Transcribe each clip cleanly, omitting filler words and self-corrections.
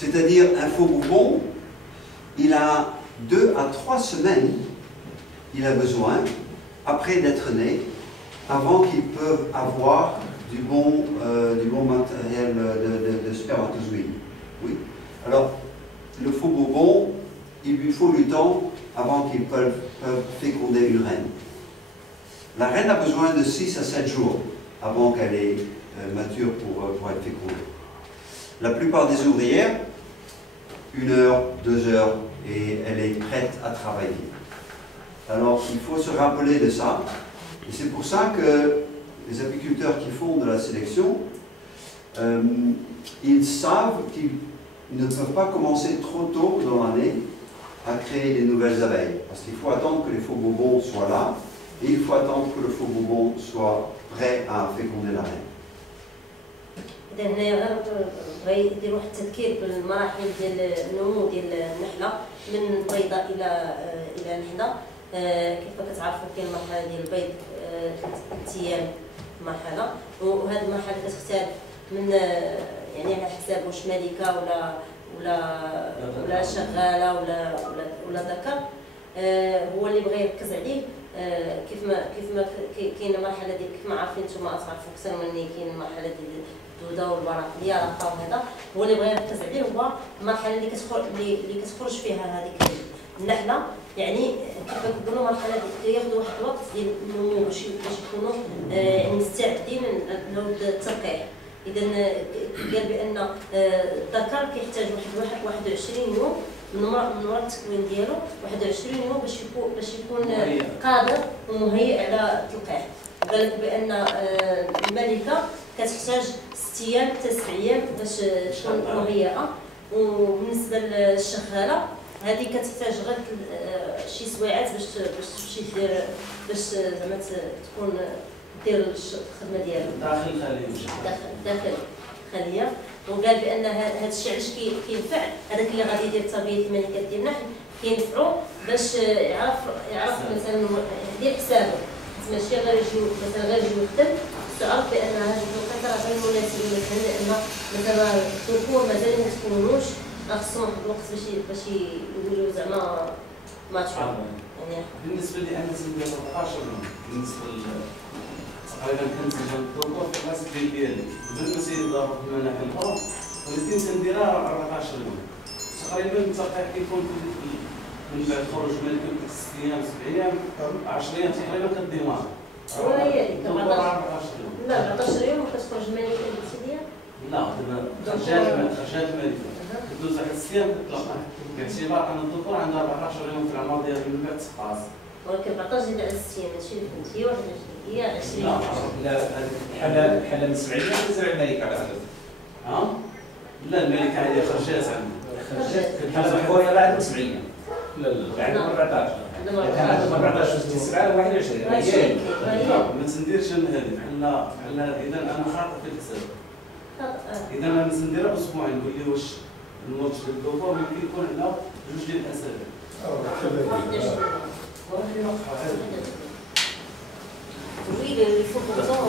C'est-à-dire un faux bourbon, il a 2 à 3 semaines, il a besoin, après d'être né, avant qu'il peut avoir du bon matériel de spermatozoïdes. Oui. Alors, le faux bourbon, il lui faut du temps avant qu'il peut féconder une reine. La reine a besoin de 6 à 7 jours avant qu'elle est mature pour être fécondée. La plupart des ouvrières, 1 heure, 2 heures, et elle est prête à travailler. Alors, il faut se rappeler de ça. Et c'est pour ça que les apiculteurs qui font de la sélection, ils savent qu'ils ne peuvent pas commencer trop tôt dans l'année à créer des nouvelles abeilles. Parce qu'il faut attendre que les faux bourbons soient là, et il faut attendre que le faux bourbon soit prêt à féconder la reine. إذا هنايا بغا يدير واحد التذكير بالمراحل ديال النمو ديال النحلة من بيضة إلى نحلة. كيف كتعرفوا كاين المرحلة ديال البيض 3 أيام مرحلة، وهذه المرحلة كتختلف من يعني على حساب واش ملكة ولا شغالة ولا ذكر. هو اللي بغى يركز عليه كيف ما كاينه مرحله ديال كيف ما عارفين نتوما تعرفوا اكثر مني، كاين المرحله ديال الدوده والبراقيه رقه، وهذا هو اللي بغى يركز عليه. هو المرحله اللي كتخرج فيها هذيك النحله، يعني كيف كنقولوا مرحله كياخذوا واحد الوقت ديال النمو باش يكونوا يعني مستعدين للتلقيح. اذا قال بان الذكر كيحتاج واحد 21 يوم من وراء التكوين ديالو، 21 يوم باش يكون قادر ومهيئ على التلقيح. قال لك بان الملكه كتحتاج 6 ايام حتى 7 ايام باش تكون مهيئه، وبالنسبه للشغاله هذه كتحتاج غير شي سوايعات باش تمشي دير باش زعما تكون دير الخدمه ديالو داخل خليه. وقال بان هذا الشيء علاش كينفع هذاك اللي غادي يدير تربيه الملكات ديال النحل، كينفعو باش يعرف مثلا يدير حسابه، ماشي غير يجي مثلا غير يجي يخدم، تعرف بان هذه الوقت راه غير مناسب مثلا، لان مثلا الذكور مازال ما تكونوش، خصهم واحد الوقت باش يوليو زعما ماتشور. يعني بالنسبه لي انا تندير 14 يوم، بالنسبه تقريبا كنسجل الذكور في الراس ديالي بدون ما سيضرب المناخ الاخرى، ولكن تنديرها 14 يوم تقريبا. التلقيح كيكون من بعد خروج ملكه 6 ايام 7 ايام 10 ايام تقريبا كديمار. وهي 14 يوم. لا 14 يوم وكتخرج الملكه ب 6 ايام. لا رجعت الملكه كدوز واحد 6 ايام كتلقح، باعتبار ان الذكور عندها 14 يوم في العمر ديالها من بعد تقاص. ولكن 14 زيد على 6 ايام ماشي اللي فهمت، هي 21 هي 20. لا الحالة من 70 تزرع الملكة على هذا. لا الملكة هذه خرجات عندنا. الحالة الحوارية لا عندهم 70. لا بعد 14. عندهم 14 9 21. ما تنديرش انا هذه بحال اذا انا خاطئ في الحساب. اذا انا نديرها باسبوعين، نقول لي واش النضج ديال الذكور ممكن يكون على 2 ديال الاسابيع. Oui, il faut pourtant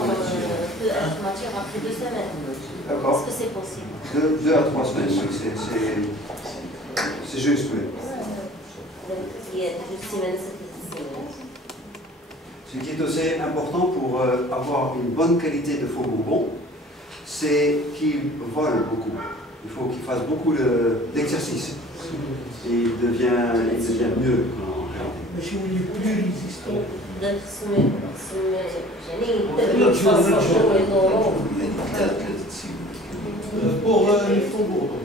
matière après 2 semaines. Est-ce que c'est possible? 2 à 3 semaines, oui, c'est juste, oui. Ce qui est aussi important pour avoir une bonne qualité de faux bourbon, c'est qu'il vole beaucoup. Il faut qu'il fasse beaucoup d'exercice. Et il devient mieux en réalité. Mais si vous êtes plus résistant. Pour les faux bourdons,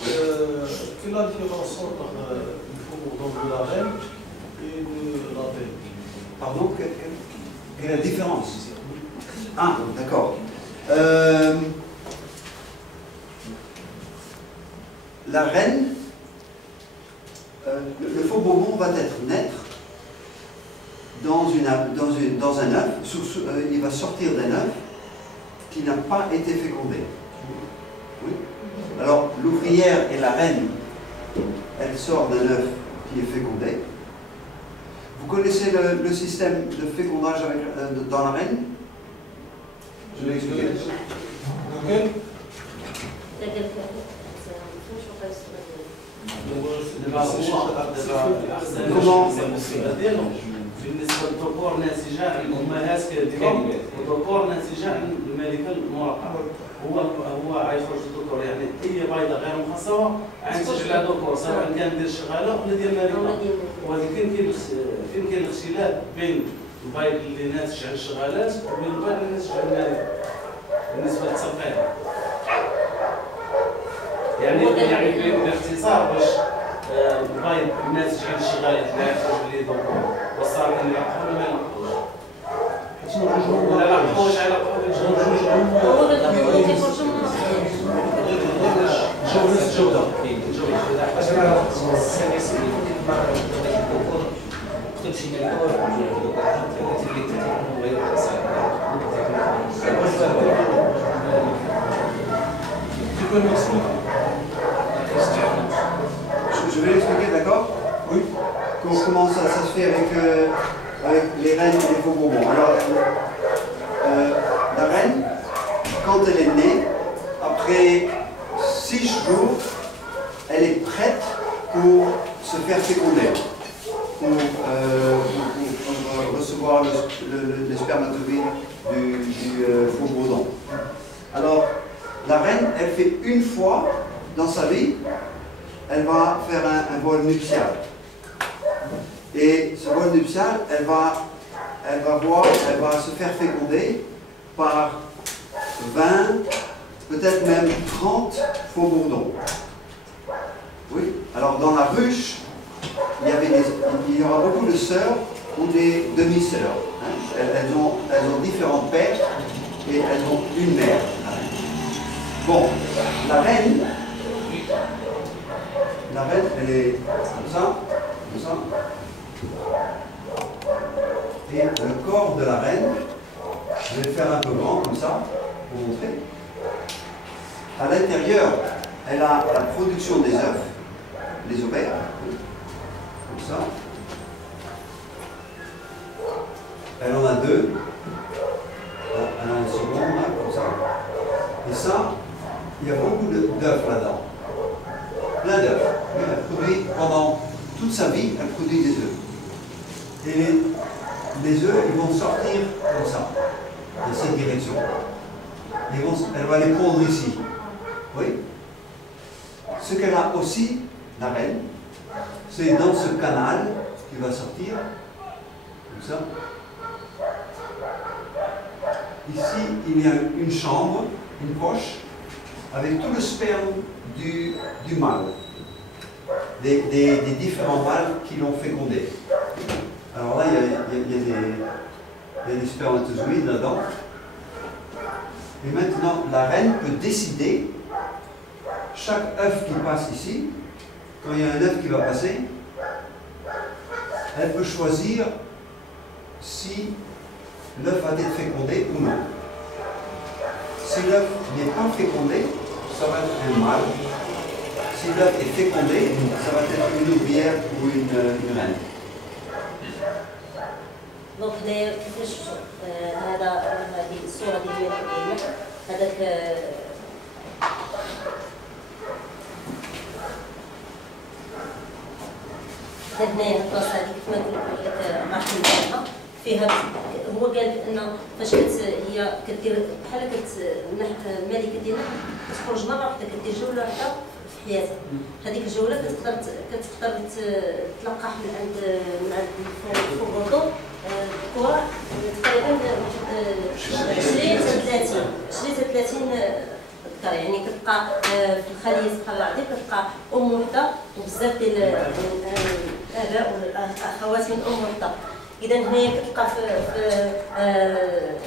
quelle est la différence entre le faux bourdon de la reine et de la belle? Pardon, quelle est la différence? Ah, d'accord. La reine, le faux bourbon va naître dans un œuf, il va sortir d'un œuf qui n'a pas été fécondé. Oui. Alors l'ouvrière et la reine, elle sort d'un œuf qui est fécondé. Vous connaissez le système de fécondage dans la reine? Je vais expliquer. بالنسبه للذكور ناتجه عن الامهات كذلك وذكور ناتجه عن الملكه المرقعه هو غيخرج الذكور يعني اي بيضه غير مخصبه غينتج على ذكور سواء كان ديال الشغاله ولا ديال الملكه ولكن فين كاين الاختلاف بين البيض اللي ناتج عن الشغالات وبين البيض اللي ناتج عن الملكه بالنسبه للتلقيح يعني باختصار باش البيض الناتج عن الشغالات لا يخرج ليه ذكور والصالح اللي يلقحوا ولا ما يلقحوش ولا يلقحوش على Je vais l'expliquer, d'accord? Oui. Comment ça se fait avec les reines et les faux bourbons. Alors, la reine, quand elle est née, après 6 jours, elle est prête pour se faire féconder, pour recevoir le spermatozoïde du faux bourdon. Alors, la reine, elle fait une fois dans sa vie, elle va faire un vol nuptial. Et ce vol nuptial, elle va se faire féconder par 20, peut-être même 30 faux bourdons. Oui. Alors dans la ruche, il y aura beaucoup de sœurs ou des demi-sœurs. Hein. Elles ont différents pères et elles ont une mère. Bon, la reine, elle est comme ça. Et le corps de la reine, je vais le faire un peu grand comme ça, pour montrer. À l'intérieur, elle a la production des œufs, les ovaires, comme ça. Elle en a 2. Elle a un second, là, comme ça. Et ça, il y a beaucoup d'œufs là-dedans. Plein d'œufs. Elle produit pendant toute sa vie, elle produit des œufs. Et les œufs, ils vont sortir comme ça, dans cette direction. Elle va les pondre ici. Oui. Ce qu'elle a aussi, la reine, c'est dans ce canal qui va sortir, comme ça. Ici, il y a une chambre, une poche, avec tout le sperme du mâle. Des différents mâles qui l'ont fécondé. Alors là, il y a des spermatozoïdes là-dedans. Et maintenant, la reine peut décider, chaque œuf qui passe ici, quand il y a un œuf qui va passer, elle peut choisir si l'œuf va être fécondé ou non. Si l'œuf n'est pas fécondé, ça va être un mâle. Si l'œuf est fécondé, ça va être une ouvrière ou une reine. دونك هنايا كيفاش هذه الصوره ديال المرأة هذاك هنايا البلاصه هذه كيف ما قلت لك الرحم ديالها فيها هو قال ان فاش هي كدير بحال الملكه ديالها كتخرج مره واحده كدير جوله واحده في حياتها. هذيك الجوله كتقدر تلقح من عند فوق الغدو الكره تقريبا 20 حتى 30 ذكر يعني كتلقى في الخليه سبحان الله العظيم كتلقى ام وحده وبزاف ديال الاباء والاخوات من ام وحده. اذا هنايا كتلقى في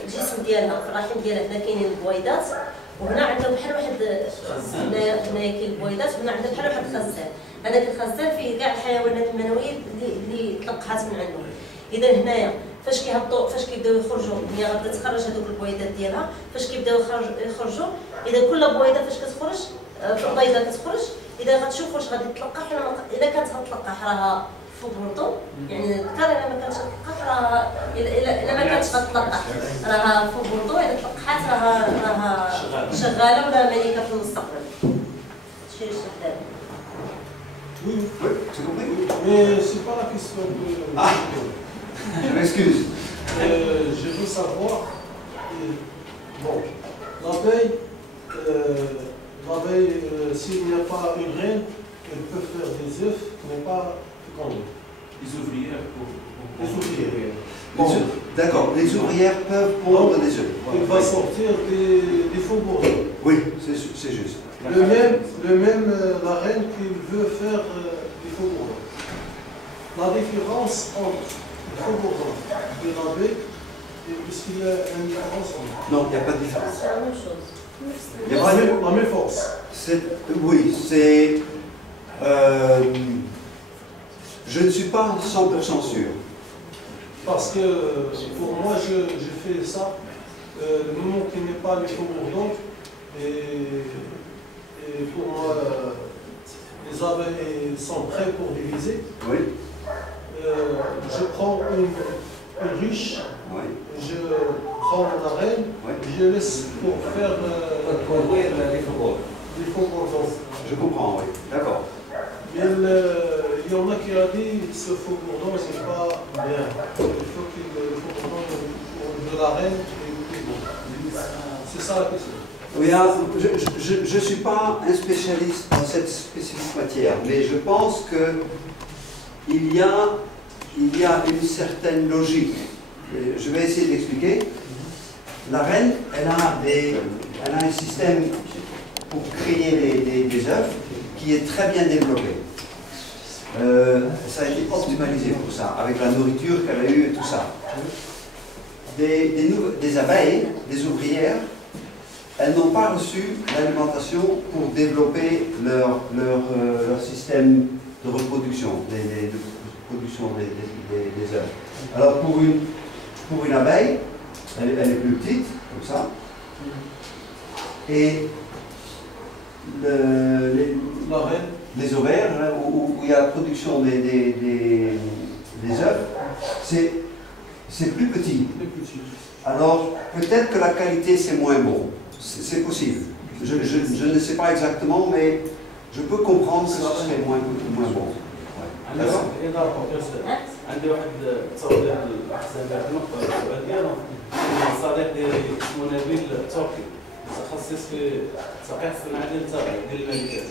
الجسم ديالها في الرحم ديالها هنا كاينين البويضات وهنا عندنا بحال واحد هنايا كاين البويضات وهنا عندنا بحال واحد الخزان. هذاك الخزان فيه كاع الحيوانات المنويه اللي تلقحات من عنده. اذا هنايا فاش كيهبطوا فاش كيبداو يخرجوا هي غادا تخرج هذوك البويضات ديالها فاش كيبداو يخرجوا اذا كل بويضه فاش كتخرج في البيضه كتخرج اذا غتشوف واش غادي تلقح ولا اذا كانت غتلقح راها فوق بورطو يعني الذكر الا ما كانتش غتلقح راها الا ما كانتش غتلقح راها فوق بورطو اذا تلقحات راها شغاله ولا ملكه في المستقبل. هادشي اللي شفت دابا. Oui, Oui, c'est compris. mais ce n'est pas la question de... Ah. Je m'excuse. Je veux savoir, bon, l'abeille, s'il n'y a pas une reine, elle peut faire des œufs, mais pas féconder. Les ouvrières Les ouvrières. Bon, d'accord, les ouvrières peuvent pondre des œufs. Il va sortir des faux bourdons. Oui, c'est juste. Le même la reine qui veut faire des faux bourdons. La différence entre les faux bourdons et l'abeille, est-ce qu'il y a une différence entre Non, il n'y a pas de différence. C'est la même chose. Il y a pas la même force? Oui, c'est... je ne suis pas 100% sûr. Parce que pour moi, je fais ça, le moment qu'il n'y a pas les faux bourdons, et pour moi, les abeilles sont prêts pour diviser. Oui. Je prends une ruche, Oui. je prends la reine, Oui. je laisse pour faire les faux des faux bourdons. Je comprends, oui. D'accord. Mais il y en a qui ont dit que ce faux bourdon, c'est pas bien. Il faut que le faux bourdon de la reine est plus bon. C'est ça la question. Oui, je ne suis pas un spécialiste dans cette spécifique matière, mais je pense qu'il y a une certaine logique. Je vais essayer d'expliquer. La reine, elle a un système pour créer des œufs qui est très bien développé. Ça a été optimalisé pour ça, avec la nourriture qu'elle a eue et tout ça. Des abeilles, des ouvrières, elles n'ont pas reçu l'alimentation pour développer leur système de reproduction, de production des œufs. Alors pour une abeille, elle est plus petite, comme ça, et les ovaires, où il y a la production des œufs, c'est plus petit. Alors peut-être que la qualité c'est moins bon. C'est possible. Je ne sais pas exactement, mais je peux comprendre que ce serait moins bon. عندي واحد تصور الاحسن بعد النقطه السؤال ديالو الصديق ديالي اسمه نبيل تركي متخصص في صحيح الصناعه ديال الملكات.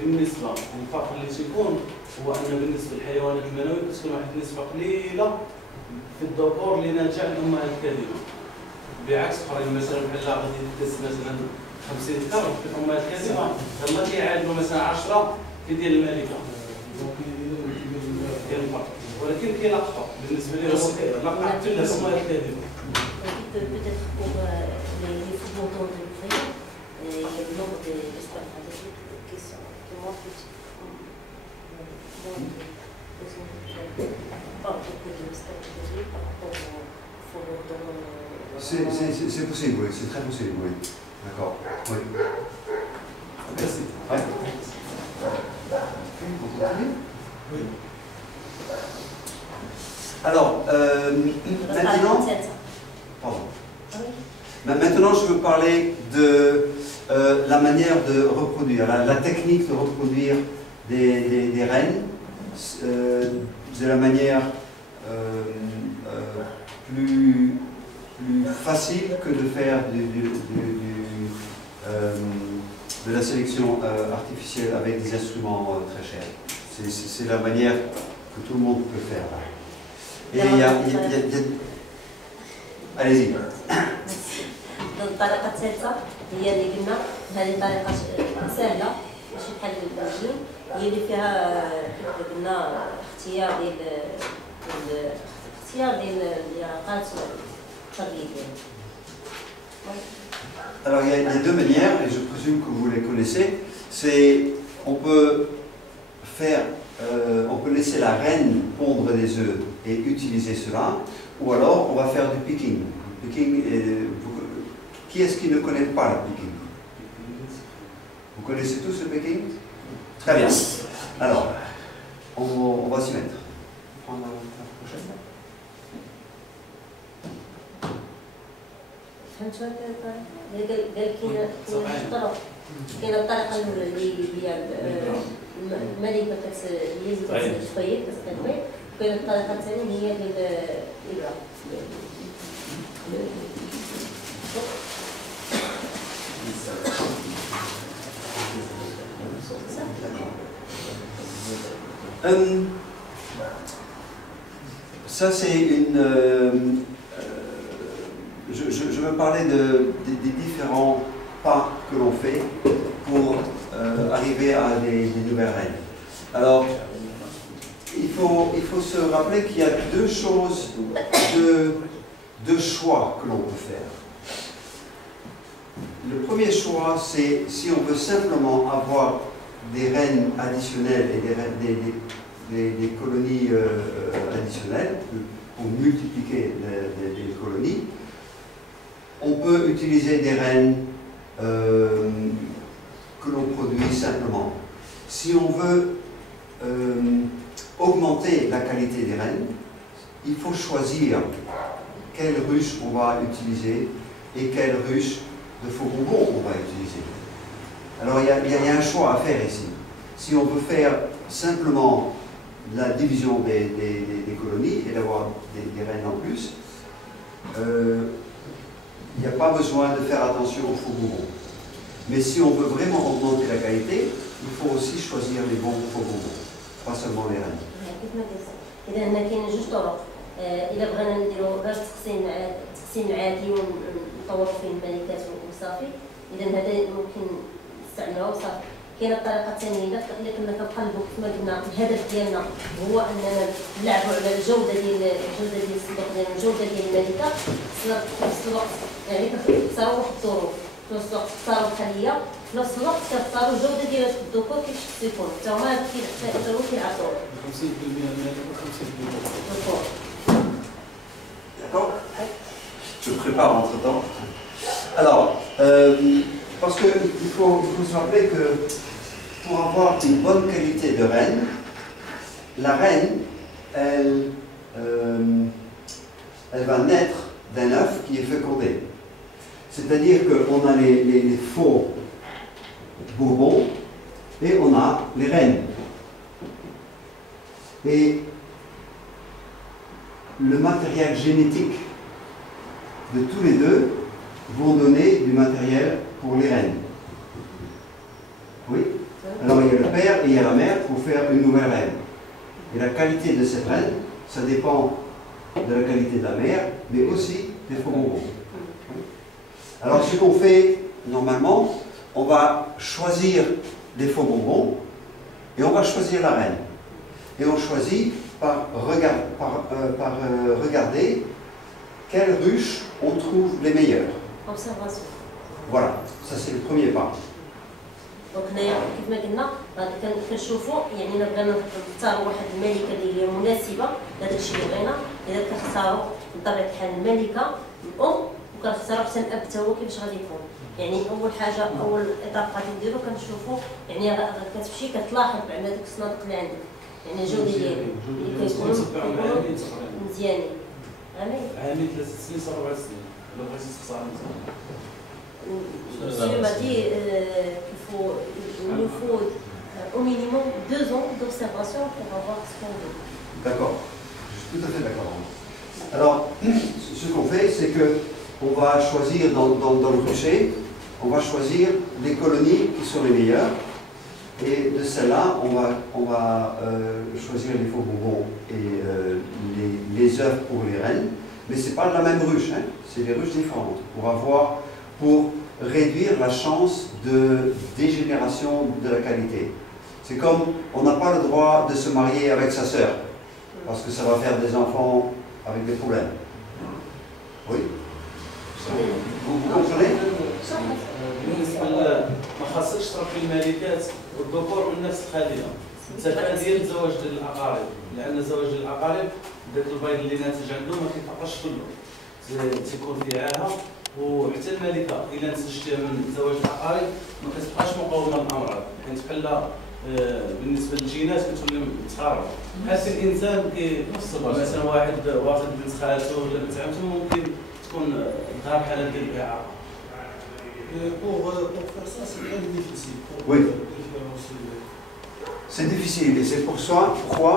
بالنسبه للفرق اللي تيكون هو ان بالنسبه للحيوانات المنويه كتكون واحد النسبه قليله في الذكور اللي ناتجه عن الامهات الكاذبه، بعكس اخرين مثلا بحال غادي تدز مثلا 50 ذكر في الامهات الكاذبه يلاه كيعادلوا مثلا 10 في ديال الملكه ديال الفرق، ولكن كاين اخطاء بالنسبه لي هو لقى حتى الامهات الكاذبه. Peut-être pour les sous-montants de l'ouvrier, il y a le nombre d'espaces fantastiques, des questions qui montrent que pas beaucoup d'espaces fantastiques par rapport au faux. C'est possible, oui, c'est très possible, oui. D'accord. Oui. Merci. Ouais. On continue ? Oui. Alors, maintenant... Pardon. Maintenant, je veux parler de la manière de reproduire, la technique de reproduire des reines de la manière plus facile que de faire de la sélection artificielle avec des instruments très chers. C'est la manière que tout le monde peut faire. Et il y a allez-y. الطريقة الثالثة هي اللي قلنا هذه طريقة سهلة ماشي بحال البنجين، هي اللي فيها كيف قلنا اختيار ديال اليرقات والتربية ديالهم. Alors il y a deux manières, et je présume que vous les connaissez. C'est on peut laisser la reine pondre des œufs et utiliser cela, ou alors on va faire du picking. Qui est-ce qui ne connaît pas le picking? Vous connaissez tous le picking? Très bien. Alors, on va s'y mettre. Prendre la prochaine. فهمت شنو قال كاين الطرق، كاين الطريقة الأولى اللي هي الملكه هي اللي كتخيط كتقدمي، وكاينه الطريقه الثانيه هي ديال الابره. Ça c'est une... je veux parler des différents pas que l'on fait pour arriver à des nouvelles règles. Alors, il faut se rappeler qu'il y a deux choses, deux choix que l'on peut faire. Le premier choix, c'est si on veut simplement avoir des reines additionnelles et des colonies additionnelles, pour multiplier les colonies, on peut utiliser des reines que l'on produit simplement. Si on veut augmenter la qualité des reines, il faut choisir quelle ruche on va utiliser et quelle ruche de faux bonbons on va utiliser. Alors il y a un choix à faire ici. Si on veut faire simplement la division des colonies et d'avoir des reines en plus, il n'y a pas besoin de faire attention aux faux bonbons. Mais si on veut vraiment augmenter la qualité, il faut aussi choisir les bons faux bonbons, pas seulement les reines. إذا هنا كاين جوج طرق، إلا بغينا نديرو غير تقسيم عادي ونطورو فيه الملكات وصافي، إذا هذا ممكن نستعملوه وصافي. كاينه الطريقه الثانيه اللي كنا كنقلبوا كما قلنا الهدف ديالنا هو اننا نلعبوا على الجوده ديال الصندوق ديال الجوده ديال الملكه، في نفس الوقت يعني كنختاروا واحد الظروف، في نفس الوقت كنختاروا الخليه، في نفس الوقت كنختاروا الجوده ديال الدكور كيف يكون، حتى هما كيعطيو 50% الملكه و 50% D'accord? Je prépare entre temps. Alors, parce qu'il faut se rappeler que pour avoir une bonne qualité de reine, la reine, elle va naître d'un œuf qui est fécondé. C'est-à-dire qu'on a les faux bourbons et on a les reines. Et le matériel génétique de tous les deux vont donner du matériel pour les reines. Oui? Alors il y a le père et il y a la mère pour faire une nouvelle reine. Et la qualité de cette reine, ça dépend de la qualité de la mère, mais aussi des faux bonbons. Alors ce qu'on fait normalement, on va choisir des faux bonbons et on va choisir la reine. Et on choisit par regarder quelle ruche on trouve les meilleures. Observation. Voilà, ça c'est le premier pas. دونك هنايا كيف ما قلنا كنشوفوا يعني الا بغينا نختاروا واحد الملكه اللي هي مناسبه لهذاك الشيء اللي بغينا، اذا كنختاروا بطبيعه الحال الملكه الام وكنختاروا حتى الاب حتى هو كيفاش غادي يكون. يعني اول حاجه اول اطاق غادي نديرو كنشوفوا يعني كتمشي كتلاحظ على داك الصنادق اللي عندك، يعني الجوده ديالو كيكونوا مزيانين. عامين 3 سنين 4 سنين ولا بغيتي تختار مثلا. Monsieur m'a dit qu'il nous faut au minimum 2 ans d'observation pour avoir ce qu'on veut. D'accord, je suis tout à fait d'accord. Alors, ce qu'on fait, c'est qu'on va choisir dans le rucher, on va choisir les colonies qui sont les meilleures. Et de celles-là, on va choisir les faux bonbons et les œufs pour les reines. Mais ce n'est pas la même ruche, hein, c'est des ruches différentes. Pour réduire la chance de dégénération de la qualité. C'est comme on n'a pas le droit de se marier avec sa sœur, parce que ça va faire des enfants avec des problèmes. Oui? Vous comprenez? بالنسبه ما خاصكش تربي الملكات والذكور من نفس الخليه، الاتفاق ديال الزواج ديال الاقارب، لان الزواج ديال الاقارب داك البيض اللي ناتج عنده ما كيتعطاش كله، تيكون فيه عاهه، وحتى الملكه الا نتجتها من زواج الاقارب ما كتبقاش مقاومه للامراض، حيت بحال بالنسبه للجينات كتولي متقاربه. بحال الانسان مثلا واحد واخد بنت خالته ولا بنت عمته ممكن تكون ظهر حاله ديال الاعاقه. Pour faire ça, c'est très difficile. Oui. C'est difficile et c'est pourquoi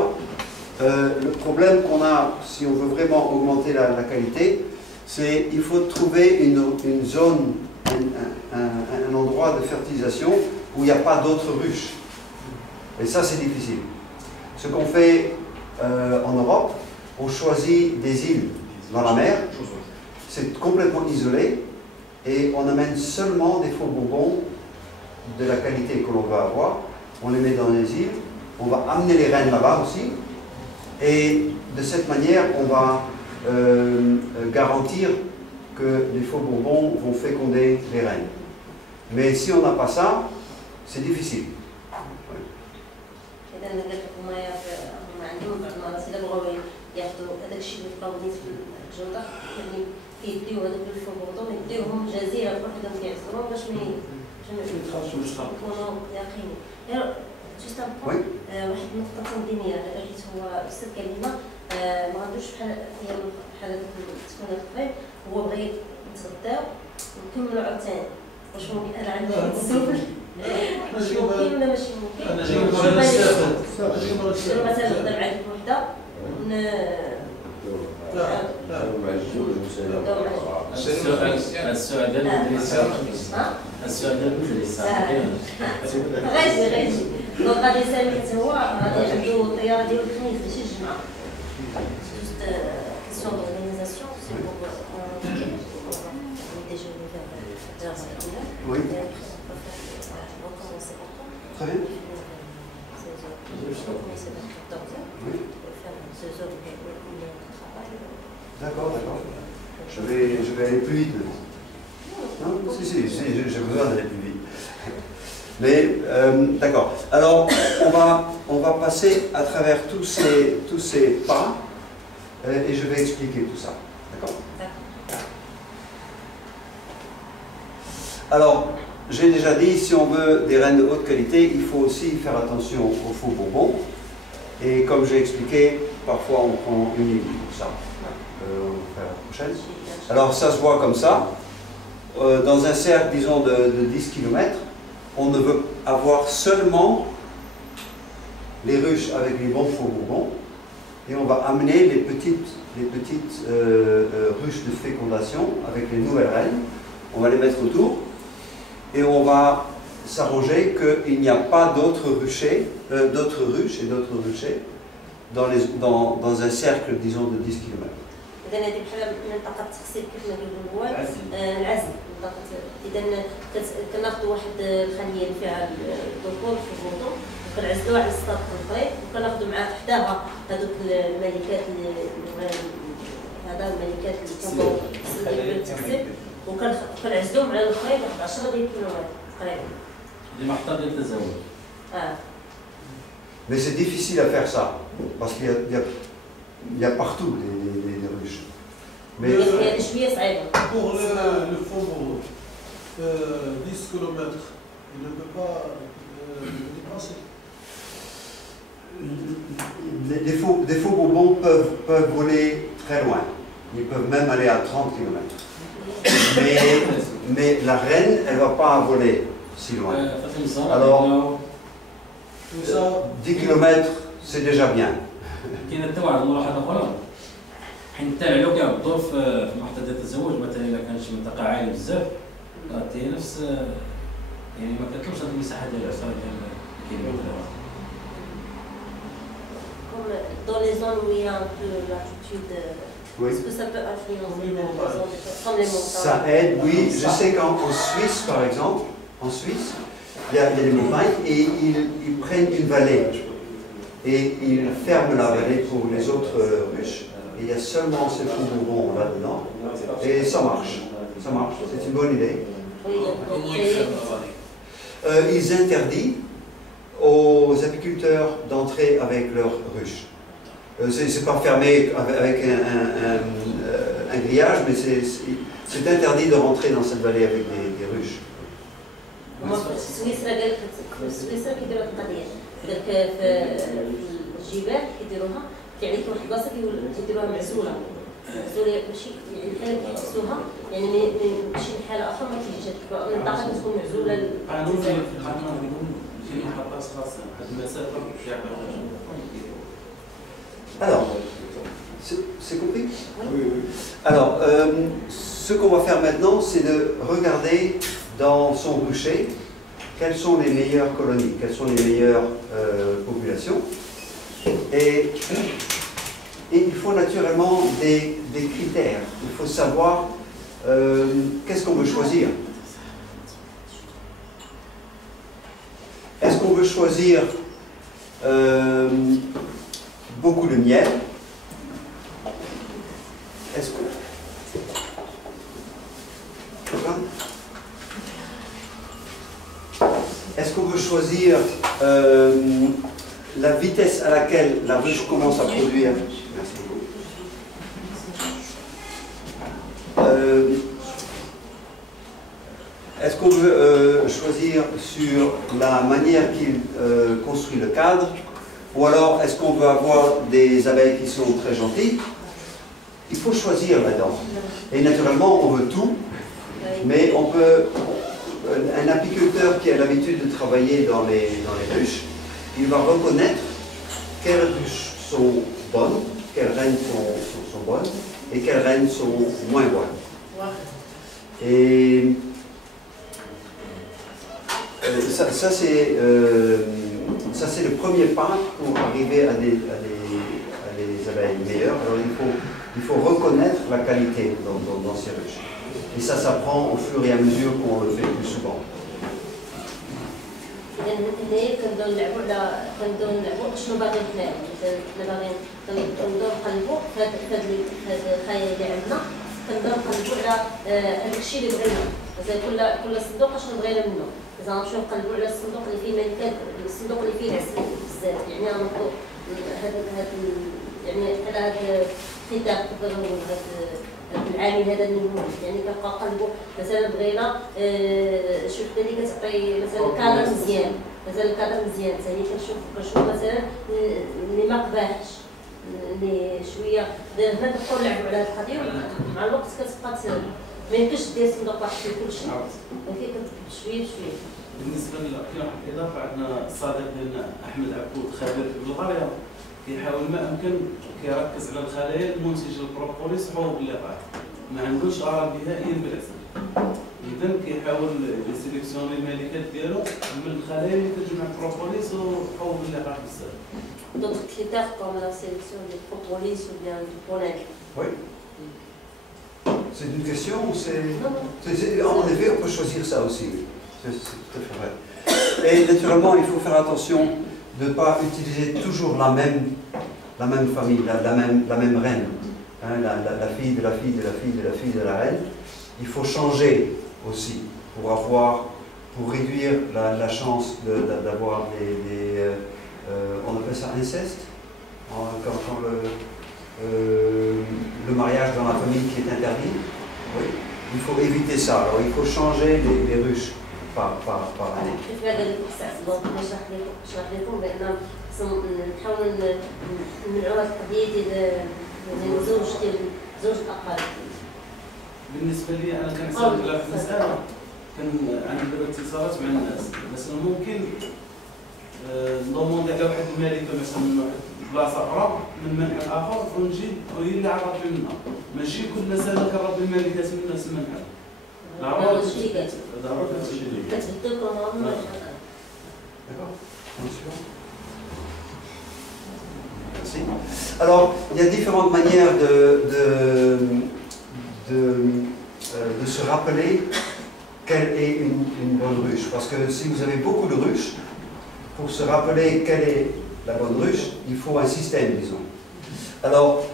le problème qu'on a, si on veut vraiment augmenter la qualité, c'est qu'il faut trouver une zone, un endroit de fertilisation où il n'y a pas d'autres ruches. Et ça, c'est difficile. Ce qu'on fait en Europe, on choisit des îles dans la mer, c'est complètement isolé, et on amène seulement des faux bourbons de la qualité que l'on va avoir. On les met dans les îles, on va amener les reines là-bas aussi, et de cette manière, on va garantir que les faux bourbons vont féconder les reines. Mais si on n'a pas ça, c'est difficile. ياخذوا هذاك الشيء اللي بقاو نيت في الجوده يعني كيديو هذوك الفوطون يديوهم جزيره بوحدهم كيعزلوهم باش ما يكونوا يقيني. جوست واحد النقطه تنظيميه حيت هو الاستاذ قال لنا ما غادوش بحال هذاك التكوين القريب، هو بغى نتغداو ونكملوا عاوتاني. واش ممكن انا عندي السؤال واش ممكن ولا ماشي ممكن؟ انا جاي مثلا نقدر نعرف وحده غادي دونك غادي يسالي حتى هو غادي عنده الطياره ديالو الخميس ماشي الجمعه. جوست كيسيون دورغانيزاسيون سي بور Oui. Très bien. Oui. D'accord, d'accord. Je vais aller plus vite maintenant. Non, si, j'ai besoin d'aller plus vite. Mais, d'accord. Alors, on va passer à travers tous ces pas et je vais expliquer tout ça. D'accord ? Alors, j'ai déjà dit, si on veut des reines de haute qualité, il faut aussi faire attention aux faux bourbons. Et comme j'ai expliqué, parfois on prend une île pour ça. On va faire la prochaine. Alors ça se voit comme ça. Dans un cercle, disons, de 10 km, on ne veut avoir seulement les ruches avec les bons faux bourbons. Et on va amener les petites ruches de fécondation avec les nouvelles reines. On va les mettre autour. Et on va s'arranger qu'il n'y a pas d'autres ruches et d'autres ruchers dans un cercle, disons, de 10 km. إذا هذه بحال منطقة التخصيب كيف ما كيقولوا هو العزل. إذا كناخذوا واحد الخلية اللي فيها الذكور في البوطون وكنعزلوها على السطح القريب وكناخذوا معاه حداها هذوك الملكات الملكات اللي كيبغيو التخصيب وكنعزلوهم على الخريط واحد 10 كيلومتر تقريبا. اللي محطة ديال التزاوج. Mais c'est difficile à faire ça, parce qu'il y a partout des ruches. Mais pour le faubourg, 10 km, il ne peut pas dépasser. Des faux bourbons peuvent voler très loin. Ils peuvent même aller à 30 km. Mais la reine, elle ne va pas voler si loin. Alors, 10 km, c'est déjà bien. كاين حتى واحد الملاحظه اخرى حين التابع كيعبطوا في محطه ديال التزاوج مثلا الا كانت شي منطقه عاليه بزاف هي نفس يعني ما كتطلبش هذه المساحه ديال 10 كيلومتر. Comme dans les zones où il y a un peu l'altitude, est-ce que ça peut influencer les zones comme les montagnes? Ça aide, oui. Je sais qu'en Suisse, par exemple, en Suisse, il y a des montagnes et ils prennent une vallée. Et ils ferment la vallée pour les autres ruches. Et il y a seulement ces faux bourbons là-dedans. Et ça marche. Ça marche. C'est une bonne idée. Ils interdisent aux apiculteurs d'entrer avec leurs ruches. C'est pas fermé avec un grillage, mais c'est interdit de rentrer dans cette vallée avec des ruches. في الجبال كيديروها يعني واحد البلاصه كيديروها معزوله ماشي يعني بحال كيحبسوها يعني ماشي حاله اخرى ما تيجيش هذيك المنطقه كتكون معزوله. كاين محطات خاصه واحد المسافه كيعطيو. Alors, c'est compris? Oui, oui. Alors, ce qu'on va faire maintenant, c'est de regarder dans son rucher quelles sont les meilleures colonies, quelles sont les meilleures populations. Et il faut naturellement des critères. Il faut savoir qu'est-ce qu'on veut choisir. Est-ce qu'on veut choisir beaucoup de miel? Est-ce que... Est-ce qu'on veut choisir la vitesse à laquelle la ruche commence à produire? Merci beaucoup. Est-ce qu'on veut choisir sur la manière qu'il construit le cadre? Ou alors, est-ce qu'on veut avoir des abeilles qui sont très gentilles? Il faut choisir là-dedans. Et naturellement, on veut tout, mais on peut... Un apiculteur qui a l'habitude de travailler dans les ruches, il va reconnaître quelles ruches sont bonnes, quelles reines sont bonnes, et quelles reines sont moins bonnes. Et ça c'est le premier pas pour arriver à des abeilles meilleures. Alors il faut reconnaître la qualité dans ces ruches. Et ça s'apprend au fur et à mesure qu'on le fait plus souvent. إذا هنايا كنبداو نلعبوا شنو باغيين نعملوا، مثلا باغيين كنبداو نقلبوا في هاد الخايه اللي عندنا، كنبداو نقلبوا على هذاك الشيء اللي بغينا، مثلا كل صندوق شنو بغينا منه، إذا غنمشيو نقلبوا على الصندوق اللي فيه ملكات، الصندوق اللي فيه عسل بزاف، يعني غنطلبوا يعني على هذا الخطاب نقدر نقول العامل هذا النمو، يعني كنبقى نقلبوا مثلا بغينا شوف اللي كتعطي مثلا كادر مزيان، مثلا الكادر مزيان ثاني كنشوف مثلا اللي ما قباحش اللي شويه هنا كنبقاو نلعبوا على هذه القضيه، ومع الوقت كتبقى ما يمكنش دير صندوق واحد فيه كلشي، ولكن شويه بشويه. بالنسبه كاين واحد الاضافه، عندنا الصديق ديالنا احمد عبود خبير في القريه، كيحاول ما امكن كيركز على الخلايا المنتجه للبروبوليس حبوب اللقاح، ما عندوش اراء نهائيا بالعسل. اذا كيحاول يسيليكسيوني الملكات ديالو من الخلايا اللي كتجمع البروبوليس وحبوب اللقاح بزاف. D'autres critères comme la sélection du propolis ou bien du pollen. Oui. C'est une question ou c'est... Non, En effet, on peut choisir ça aussi. C'est tout à fait vrai. Et naturellement, il faut faire attention de ne pas utiliser toujours la même famille, la même reine. Hein, la fille de la fille de la fille de la fille de la reine. Il faut changer aussi pour réduire la chance d'avoir on appelle ça inceste, quand le mariage dans la famille qui est interdit. Oui. Il faut éviter ça. Alors il faut changer les ruches par année. بالنسبه لي انا كنسال على المساله، كان عندي دابا اتصالات مع الناس، مثلا ممكن نضموندي على واحد الملكه مثلا من واحد بلاصه اخرى من منحل اخر ونجي وهي اللي عرفت منها، ماشي كل سنه كنربي الملكات من نفس المنحل. Merci. Alors, il y a différentes manières de se rappeler quelle est une bonne ruche. Parce que si vous avez beaucoup de ruches, pour se rappeler quelle est la bonne ruche, il faut un système, disons. Alors,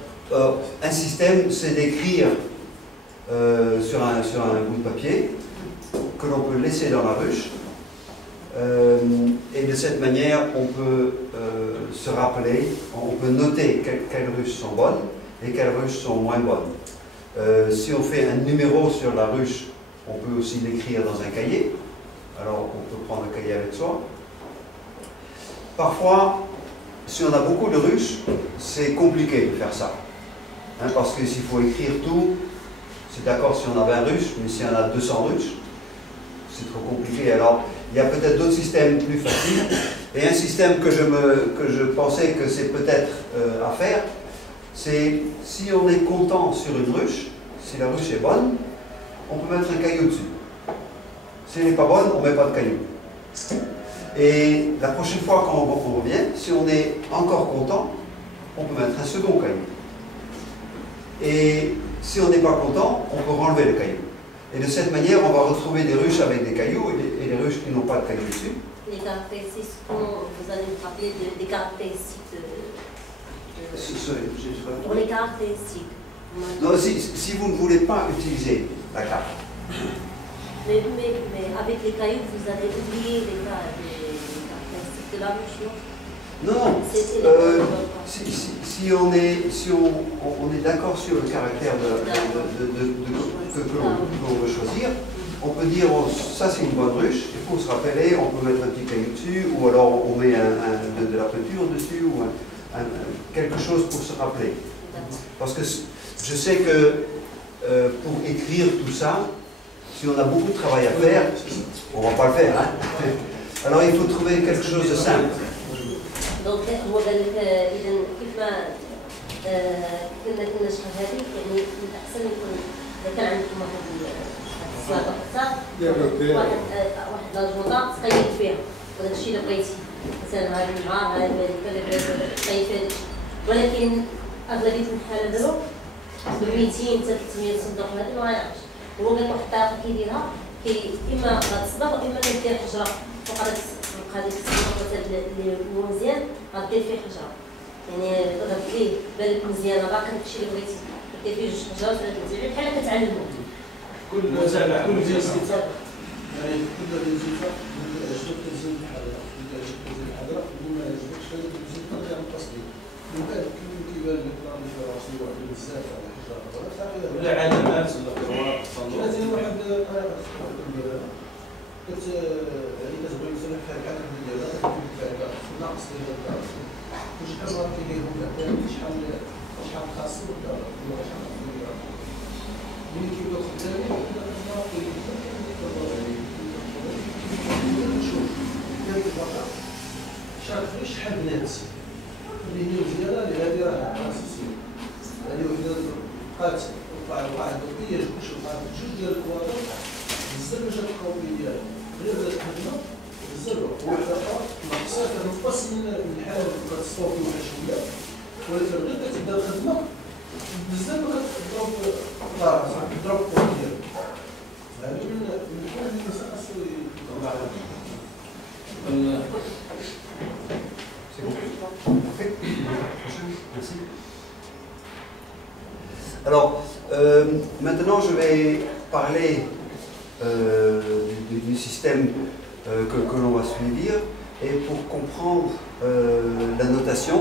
un système, c'est d'écrire sur un bout de papier que l'on peut laisser dans la ruche. Et de cette manière, on peut se rappeler, on peut noter quelles ruches sont bonnes et quelles ruches sont moins bonnes. Si on fait un numéro sur la ruche, on peut aussi l'écrire dans un cahier. Alors, on peut prendre le cahier avec soi. Parfois, si on a beaucoup de ruches, c'est compliqué de faire ça. Hein, parce que s'il faut écrire tout, c'est d'accord si on a 20 ruches, mais si on a 200 ruches, c'est trop compliqué. Alors, Il y a peut-être d'autres systèmes plus faciles. Et un système que je pensais que c'est peut-être à faire, c'est si on est content sur une ruche, si la ruche est bonne, on peut mettre un caillou dessus. Si elle n'est pas bonne, on ne met pas de caillou. Et la prochaine fois quand on revient, si on est encore content, on peut mettre un second caillou. Et si on n'est pas content, on peut renlever le caillou. Et de cette manière, on va retrouver des ruches avec des cailloux et des ruches qui n'ont pas de cailloux dessus. Les caractéristiques, vous allez me rappeler des caractéristiques pour les caractéristiques. Non, si vous ne voulez pas utiliser la carte. Mais avec les cailloux, vous avez oublié les caractéristiques de la ruche, non? Non, si on est d'accord sur le caractère que l'on veut choisir, on peut dire ça c'est une bonne ruche, il faut se rappeler, on peut mettre un petit caillou dessus, ou alors on met de la peinture dessus, ou quelque chose pour se rappeler. Parce que je sais que pour écrire tout ça, si on a beaucoup de travail à faire, on ne va pas le faire. Hein? Alors il faut trouver quelque chose de simple. دونك هو قال لك اذا كيف ما كنا نشرح هذه يعني من الاحسن يكون اذا كان عندكم واحد لاجوطه تقيد فيها وداك الشيء اللي بغيتي مثلا هذا النهار هذا كذا تقيد فيه ولكن اغلبيه الحالات دابا ب 200 حتى 300 صندوق هذا ما غايعرفش هو قال لك واحد الطريقه كيديرها اما غتصبغ واما كدير حجره فوق هذيك الصندوق اللي مزيان غدير فيه حجره يعني ضربت ليه بالك مزيانه باقي داكشي اللي بغيتي دير فيه جوج حجرات ولا ثلاثه بحال كتعلموا كل متابعه كل جلسه يعني كل وظيفه اللي عجبك تزيد الحضره اللي عجبك تزيد الحضره وما عجبكش هذاك تزيد الطريقه التصديق من بعد كيبان لك لا ديفيرونس واحد بزاف على حجره ولا علامات ولا قروات صندوق مثلا واحد الطريقه كنديرها يعني كتبغي مثلا بحال الحاكم ديالها كتبقى ناقص ديال الدار واش حضره كيديرهم شحال خاصو الدار ولا شحال ملي كيبدا خدامين نشوف ديال البقره شحال بنات اللي هي مزيانه اللي هذه راه اساسيه هذه وحده بقات واحد الدقيه كلشي بقات جوج ديال الكواطر بزاف باش القوي ديالها غير الخدمه بزاف واحده اخرى ناقصه كنقص من الحال اللي كتصوفي واحد شويه ولكن غير كتبدا الخدمه بزاف كتضرب القوه ديالها هذا من الحاجات اللي خاصو يطلع Merci. Alors, maintenant je vais parler du système que l'on va suivre et pour comprendre la notation,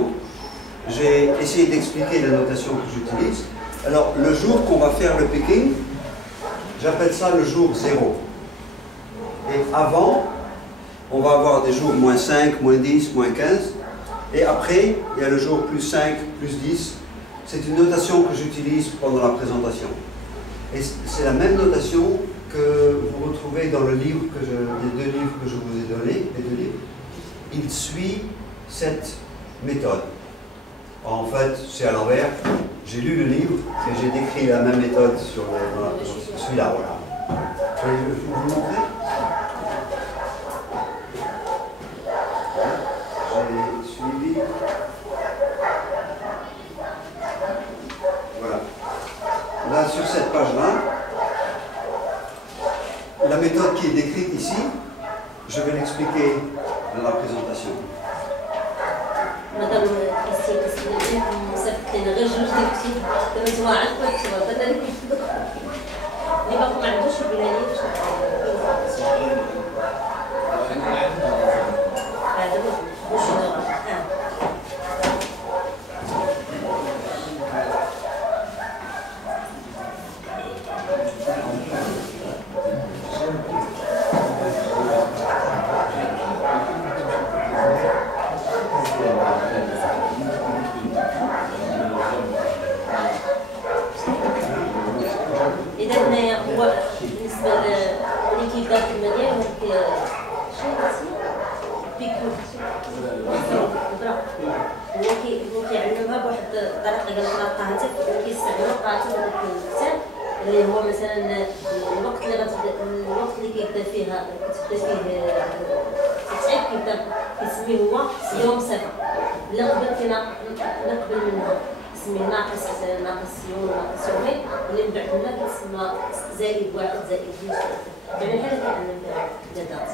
j'ai essayé d'expliquer la notation que j'utilise. Alors, le jour qu'on va faire le picking, j'appelle ça le jour 0. Et avant, on va avoir des jours moins 5, moins 10, moins 15. Et après, il y a le jour plus 5, plus 10. C'est une notation que j'utilise pendant la présentation. Et c'est la même notation que vous retrouvez dans le livre les deux livres que je vous ai donnés, les deux livres. Il suit cette méthode. En fait, c'est à l'envers. J'ai lu le livre et j'ai décrit la même méthode sur celui-là. Voilà. Je vais vous montrer. J'ai suivi. Voilà. Là, sur cette page-là, la méthode qui est décrite ici, je vais l'expliquer dans la présentation. مادام كريستين كتسولي مسافه لنا غير جوج ديال الكتيب دابا نتوما عندكم الكتيب هذا اللي باقي ما عندوش يقول لي هذا واش إذا هنايا هو الطريقه قال لك القاعات كيستعملوا القاعات في الكتاب اللي هو مثلا الوقت اللي كيبدا فيها كتبدا فيه تتعب كيبدا كيسميه هو يوم صفر. لا قبل منها كيسميه ناقص مثلا ناقص يوم ناقص يومين، اللي من بعد منها كيتسمى زائد واحد زائد جوج، يعني بحال كيعلم لي دات.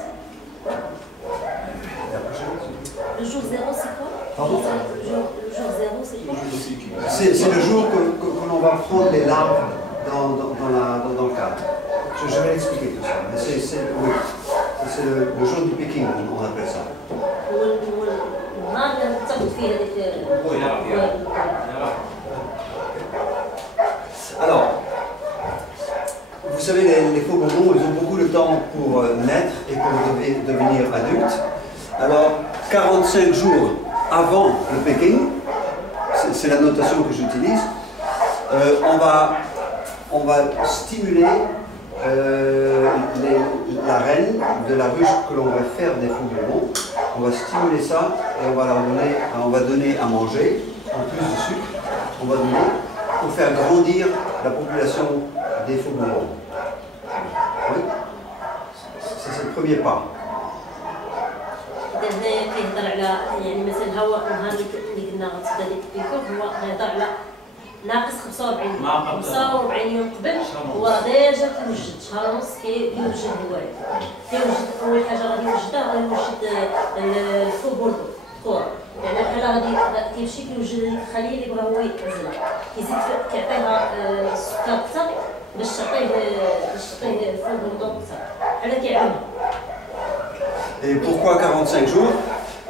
Le jour 0, c'est quoi? Pardon? Le jour 0, c'est quoi? C'est le jour que l'on va prendre les larves dans le cadre. Je vais expliquer tout ça. Mais c'est le jour du picking, on appelle ça. النهار اللي تاخذ فيه هذيك Alors, vous savez, les faux bonbons, ils ont beaucoup de temps pour naître et pour devenir adultes. Alors, 45 jours avant le picking, c'est la notation que j'utilise, on va stimuler la reine de la ruche que l'on va faire des faux bonbons. On va stimuler ça et on va donner à manger, en plus de sucre, on va donner pour faire grandir la population des faux bonbons. Oui, c'est le premier pas. هنايا كيهضر على يعني مثلا هو النهار اللي قلنا غتبدا ديك البيكور هو كيهضر على ناقص 45 يوم قبل هو راه ديجا كيوجد شهر ونص كيوجد الوالد. كيوجد اول حاجه غادي يوجدها غيوجد الفو بوردو كور، يعني بحال غادي كيمشي كيوجد هذيك الخليه اللي بغا هو يعزلها، كيزيد كيعطيها السكر اكثر باش تعطيه الفو بوردو اكثر بحال كيعلمها. Et pourquoi 45 jours?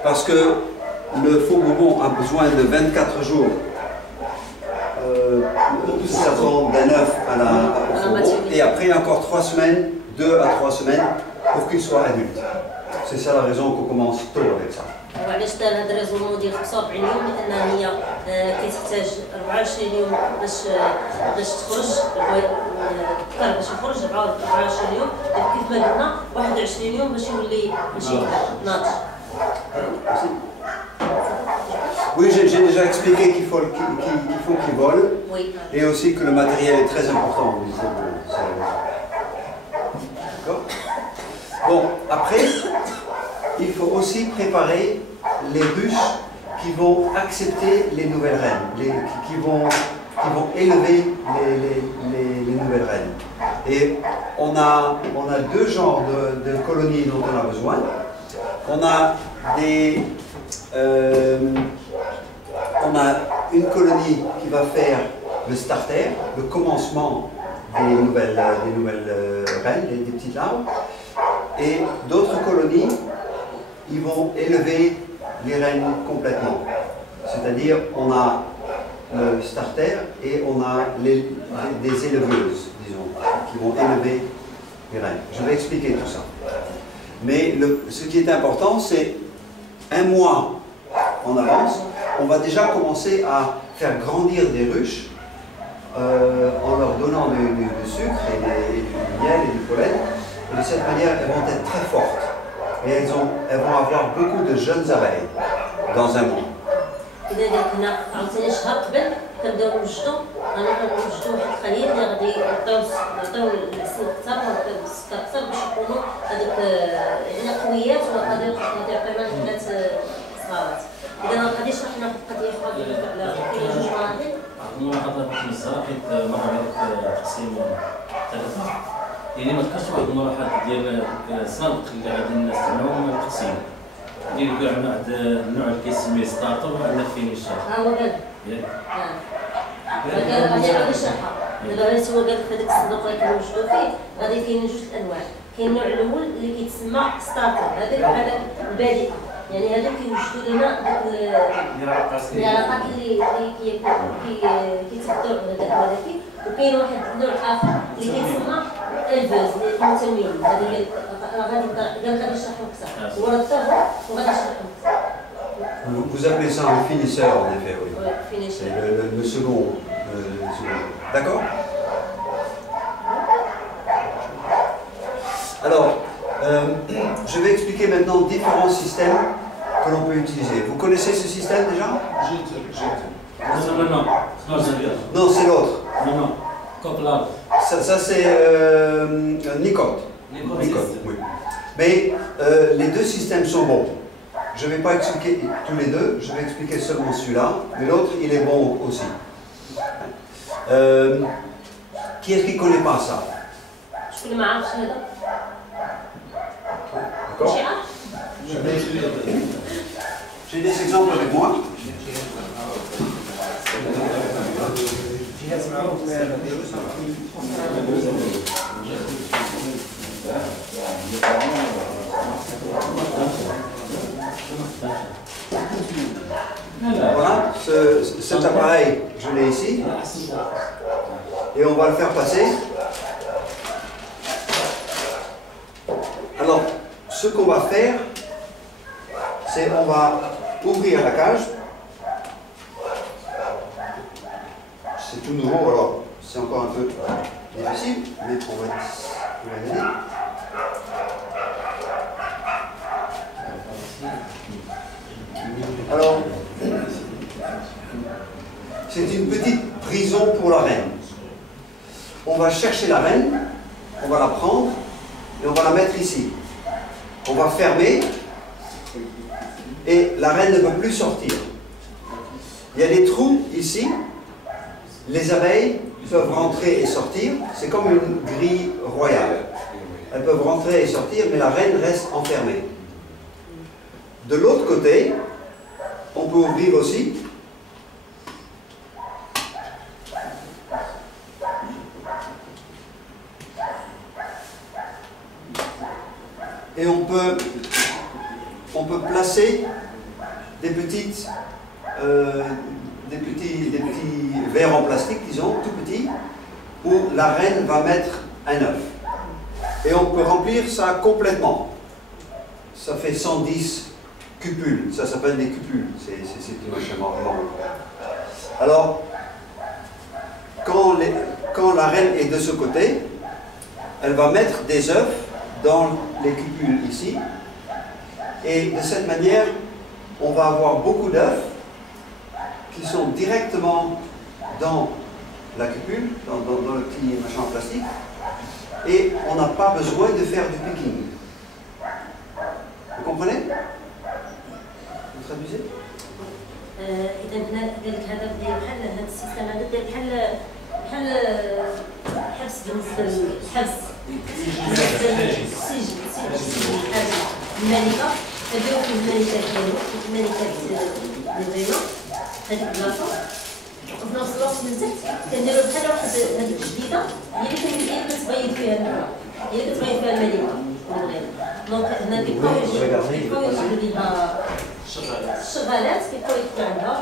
Parce que le faux bonbon a besoin de 24 jours servant d'un œuf au faux bonbon, et après encore 3 semaines, 2 à 3 semaines pour qu'il soit adulte. C'est ça la raison qu'on commence tôt avec ça. وعلاش دار هذا الريزومون ديال 45 يوم؟ لان هي كتحتاج 24 يوم باش تخرج الكر باش يخرج 24 يوم، كيف ما قلنا 21 يوم باش يولي ماشي ناضج. Oui, j'ai déjà expliqué qu'il faut qu'il vole, Oui. et aussi que le matériel est très important au niveau de ça. D'accord? Bon, après, il faut aussi préparer les ruches qui vont accepter les nouvelles reines, qui vont élever les nouvelles reines. Et on a deux genres de colonies dont on a besoin. On a une colonie qui va faire le starter, le commencement des nouvelles reines, des petites larves. Et d'autres colonies, ils vont élever les reines complètement. C'est-à-dire, on a le starter et on a des éleveuses, disons, qui vont élever les reines. Je vais expliquer tout ça. Mais ce qui est important, c'est un mois en avance, on va déjà commencer à faire grandir des ruches en leur donnant du sucre et du miel et du pollen. Et de cette manière, elles vont être très fortes. Et elles vont avoir beaucoup de jeunes abeilles dans un mois. إذا هنا عاوتاني شهر قبل كنبداو نوجدو، غنوجدو واحد الخلية اللي غادي نعطيو العسل أكثر ونعطيو السكر أكثر باش يكونوا هذوك يعني قويات وغادي يعطيونا الحبات صغارات. إذا غادي يشرح لنا قضية أخرى على جوج مراحل. ملاحظة باش نزرع حيت مرة على التقسيم ثلاثة. يعني ما ذكرتش واحد الملاحظ ديال الصندوق اللي غادي نستعملوهم التقسيم. يقول عندنا واحد النوع اللي كيسميه ستارتر وعندنا فينيشر. هو قال. ياك. غادي يشرحها. دابا هو قال لك هذاك الصندوق اللي كنوجدو فيه غادي كاين جوج الأنواع. كاين النوع الأول اللي كيتسمى ستارتر، هذاك البادئة. يعني هذا كيوجدوا لنا داك العلاقات اللي كيتبداو على داك، وكاين واحد النوع اخر اللي كيتسمى الفوز اللي المتميز. هذه غادي يشرحو اكثر، هو راه وغادي يشرحو اكثر. Vous appelez ça un finisseur en effet, oui. Oui, finisseur. C'est le second. D'accord? Alors, je vais expliquer maintenant différents systèmes que l'on peut utiliser. Vous connaissez ce système déjà? Non. Non, c'est l'autre. Non. Coplard. Ça c'est Nikon. Oui. Mais les deux systèmes sont bons. Je ne vais pas expliquer tous les deux, je vais expliquer seulement celui-là, mais l'autre, il est bon aussi. Qui est-ce qui ne connaît pas ça? D'accord? J'ai des exemples avec moi. Voilà, cet appareil, je l'ai ici. Et on va le faire passer. Alors, ce qu'on va faire, c'est on va ouvrir la cage. C'est tout nouveau, alors c'est encore un peu difficile, mais on va y aller. Alors, c'est une petite prison pour la reine. On va chercher la reine, on va la prendre et on va la mettre ici. On va fermer et la reine ne peut plus sortir. Il y a des trous ici. Les abeilles peuvent rentrer et sortir. C'est comme une grille royale. Elles peuvent rentrer et sortir, mais la reine reste enfermée. De l'autre côté, on peut ouvrir aussi. Et on peut placer des petits verres en plastique, disons, tout petits, où la reine va mettre un œuf. Et on peut remplir ça complètement. Ça fait 110 cupules, ça s'appelle des cupules, c'est une machin marrant. Alors, quand la reine est de ce côté, elle va mettre des œufs dans les cupules ici, et de cette manière, on va avoir beaucoup d'œufs qui sont directement dans la cupule, dans le petit machin en plastique, et on n'a pas besoin de faire du picking. Vous comprenez? Vous traduisez? إذا هنا قال لك هذا بحال هذا السيستم هذا داير بحال حبس بالنسبة للحبس السجن الملكة كديرو فيه الملكة ديالو الملكة ديالو هذيك البلاصة وفي نفس الوقت من تحت كنديرو بحال واحد هذيك الجديدة هي اللي كتبيض فيها الملكة هي اللي كتبيض فيها الملكة من غير دونك هنا كيبقاو يجيبو ليها الشغالات كيبقاو يدخلوا عندها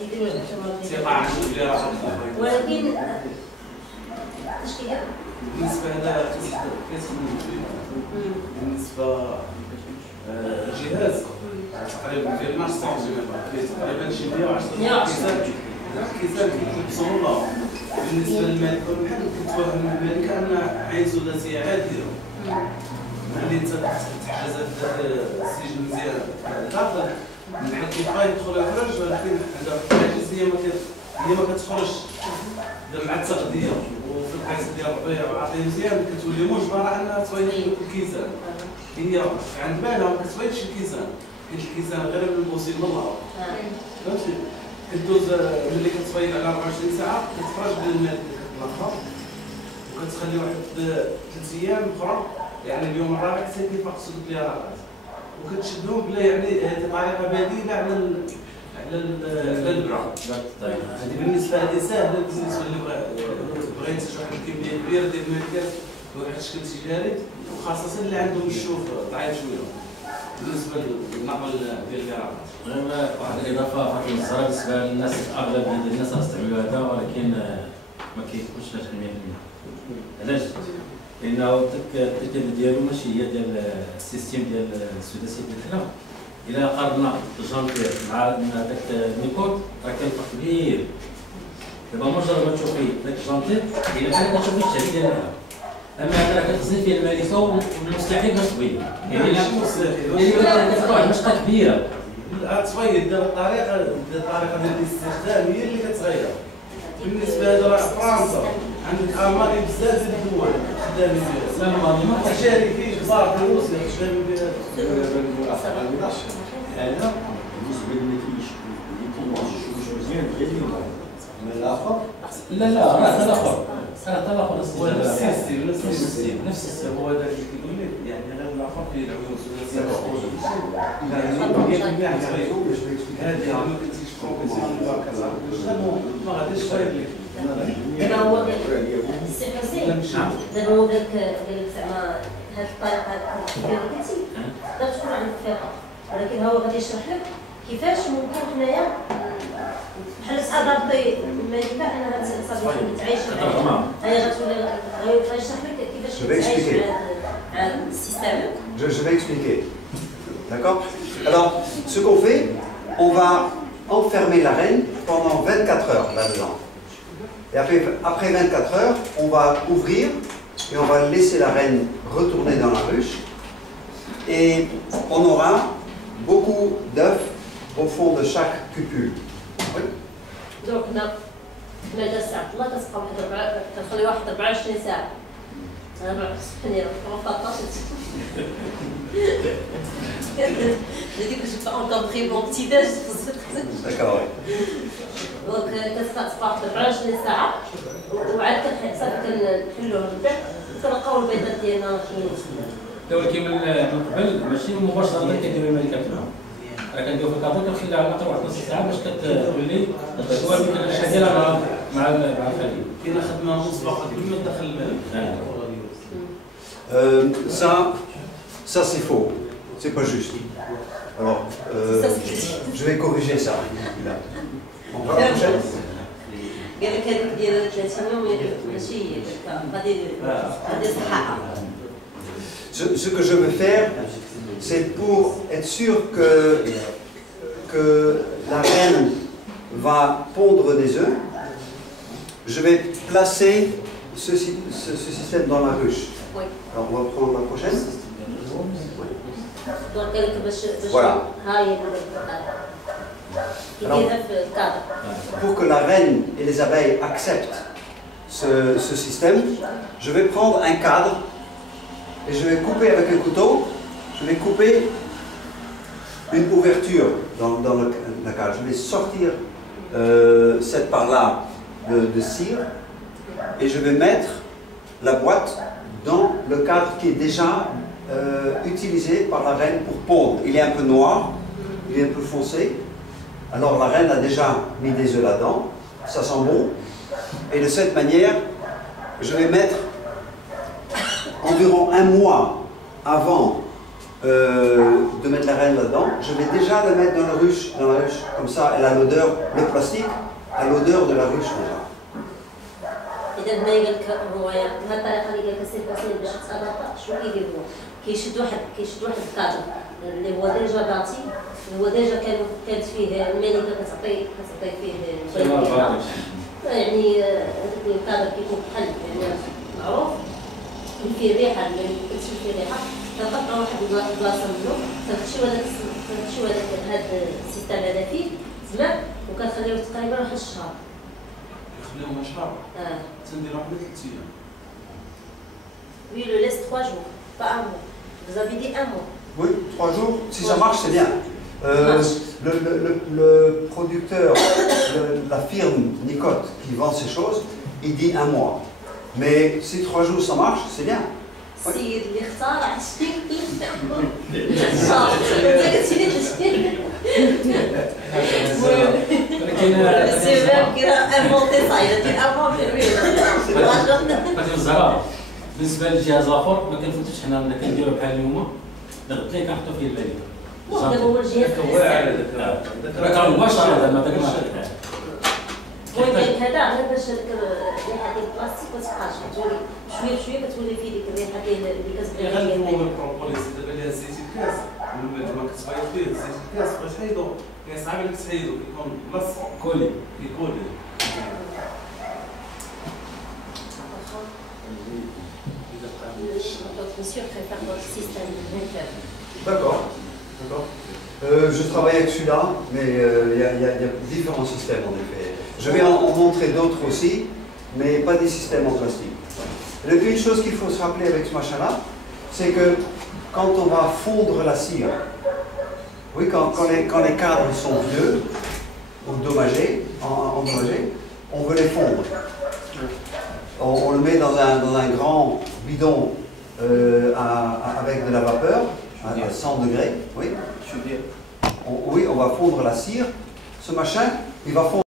يديروا الاعتماد ولكن اش كيدير؟ بالنسبه هذا بالنسبه الجهاز تقريبا في المارس تقريبا شي 110 كيسان بسهوله. بالنسبه للملكه بحال كتوهم الملكه ان عين ثلاثيه عاديه اللي انت تحجز السجن مزيان داخل من حيث يبقى يدخل ويخرج، ولكن عندها الحاجز هي ما كتخرجش مع التغذيه وفي الحاجز ديال الربيع وعاطيه مزيان كتولي مجبره انها تبيض الكيسان. هي عند بالها ما كتبيضش الكيسان حيت الكيسان غير من الموسم من الله فهمتي. كدوز ملي كتبيض على 24 ساعه كتخرج بالماء الاخر وكتخلي واحد 3 ايام اخرى، يعني اليوم الرابع حتى كيفقسوا الكليرات وكتشدهم بلا يعني هذه طريقه بديله على البرا. هذه بالنسبه لي ساهله بالنسبه اللي بغيت شي واحد الكميه كبيره ديال الملكات بواحد الشكل تجاري وخاصه اللي عندهم الشوف ضعيف شويه بالنسبه للنقل ديال الكليرات. غير واحد الاضافه فاطمه الزهراء بالنسبه للناس اغلب ديال الناس غيستعملوا هذا ولكن ما كيكونش لاش 100%. علاش؟ لانه التكلفه ديالو ماشي هي ديال السيستيم ديال السداسي ديال هنا. الا قارنا الجانتير مع هذاك النيكوت راه كاين فرق كبير. دابا مجرد ما تشوفي ذاك الجانتير الا بحال كتشوفي الشهيه ديالها، اما هذا راه كتغسل فيه الملكه والمستحيل باش تبيض، يعني كتبقى واحد المشقه كبيره تغير دابا الطريقه ديال الاستخدام هي اللي كتغير. بالنسبه لهذا فرنسا عندك المانيا بزاف ديال الدول خدامين بها. لا الماضي ما شركات كبار في روسيا خدامين بها. هذا بالنسبه لي مش مزيان ديال اليوم من الاخر لا هذا الاخر هو نفس السيستم نفس السيستم هو هذاك اللي كيقول لك يعني غير الاخر فيه العيون هذه ما كنتيش كومبيتيسيون ما غاديش تغير لك. دابا هو السي حسين دابا هو قال لك زعما هذه الطريقه اللي قلتي تقدر تكون عندك ثقه، ولكن هو غادي يشرح لك كيفاش ممكن حنايا بحال ادابتي الملكه انها تعيش هي غتولي يشرح لك كيفاش تعيش مع السيستم. Je vais expliquer. D'accord? Alors, ce qu'on fait, on va enfermer la reine pendant 24 heures là-dedans. Et après 24 heures, on va ouvrir et on va laisser la reine retourner dans la ruche. Et on aura beaucoup d'œufs au fond de chaque cupule. Oui? Donc, مدى الساعة الله كتبقى كتخلي واحد 24 ساعة. أنا سبحاني راه 13 j'ai dit que je n'ai pas encore pris mon petit déj. D'accord, oui. Donc, كتبقى 24 ساعة وعاد كنحسب كنحلوه من بعد كنلقاو البيضات ديالنا كاينين. ولكن من قبل ماشي مباشرة كيديروا الملكة معاهم. راه كنديرو في الكابو كنخليها على الاقل واحد نص ساعه باش كتولي هو اللي كنشهد ديالها مع الخليل. كاينه خدمه مسبقه قبل ما تدخل الملك. Ça c'est faux, c'est pas juste. Alors, je vais corriger ça. On va la prochaine. قال لك هذيك ديال 30 يوم ماشي غادي صحاحه. Ce que je veux faire, c'est pour être sûr que la reine va pondre des œufs. Je vais placer ce système dans la ruche. Oui. Alors on va prendre la prochaine. Donc قال لك باش Voilà. هاي كيديرها في الكادر. Pour que la reine et les abeilles acceptent ce système, je vais prendre un cadre et je vais couper avec un couteau, je vais couper une ouverture dans le cadre. Je vais sortir cette part-là de cire et je vais mettre la boîte dans le cadre qui est déjà utilisé par la reine pour pondre. Il est un peu noir, il est un peu foncé. Alors la reine a déjà mis des œufs là-dedans, ça sent bon. Et de cette manière, je vais mettre environ un mois avant de mettre la reine là-dedans, je vais déjà la mettre dans la ruche, comme ça elle a l'odeur, le plastique a l'odeur de la ruche déjà. إذا ما قال لك هو هذه الطريقة اللي قال لك السي حسين باش تأدابتا شنو كيدير هو؟ كيشد واحد الكادر اللي هو ديجا داتي اللي هو ديجا كانت فيه الملكة كتعطي فيه يعني هذاك الكادر كيكون بحال يعني معروف فيه ريحة اللي كتشم فيه ريحة كنقطعو واحد البلاصة منو كنخشيو هذا السيستم هذا فيه تمام وكنخليوه تقريبا واحد الشهر. خليهم شهر. تندير واحد 3 أيام. Oui, le laisse 3 jours, pas un mois. Vous avez dit un mois. Oui, 3 jours, si ça marche, c'est bien. Le producteur, la firme Nicot qui vend ces choses, il dit un mois. Mais si 3 jours ça marche, c'est bien. السيد اللي اختار بالنسبه للجهاز الاخر ما كنفوتوش حنا ملي كنديرو بحال اليوم ضغط ليه كنحطو فيه الملكه. دابا هو الجهاز هذاك مباشره زعما داك المهم هذا غير باش هذيك الريحه ديال البلاستيك ما تبقاش كتولي شويه بشويه كتولي فيه ديك الريحه ديال اللي كتبان غير هو البروبوليس دابا اللي زيت الكاس من بعد ما كتبيض فيه زيت الكاس باش تحيدو كاين صعيب لك تحيدو كيكون ملصق كولي كيكولي. Monsieur préfère votre système de D'accord. D'accord. Je travaille avec celui-là, mais il y a différents systèmes en effet. Je vais en montrer d'autres aussi, mais pas des systèmes en plastique. Une chose qu'il faut se rappeler avec ce machin-là, c'est que quand on va fondre la cire, oui, quand les cadres sont vieux, endommagés, on veut les fondre. On le met dans un grand bidon avec de la vapeur, à 100 degrés, oui. Oui, on va fondre la cire. Ce machin, il va fondre.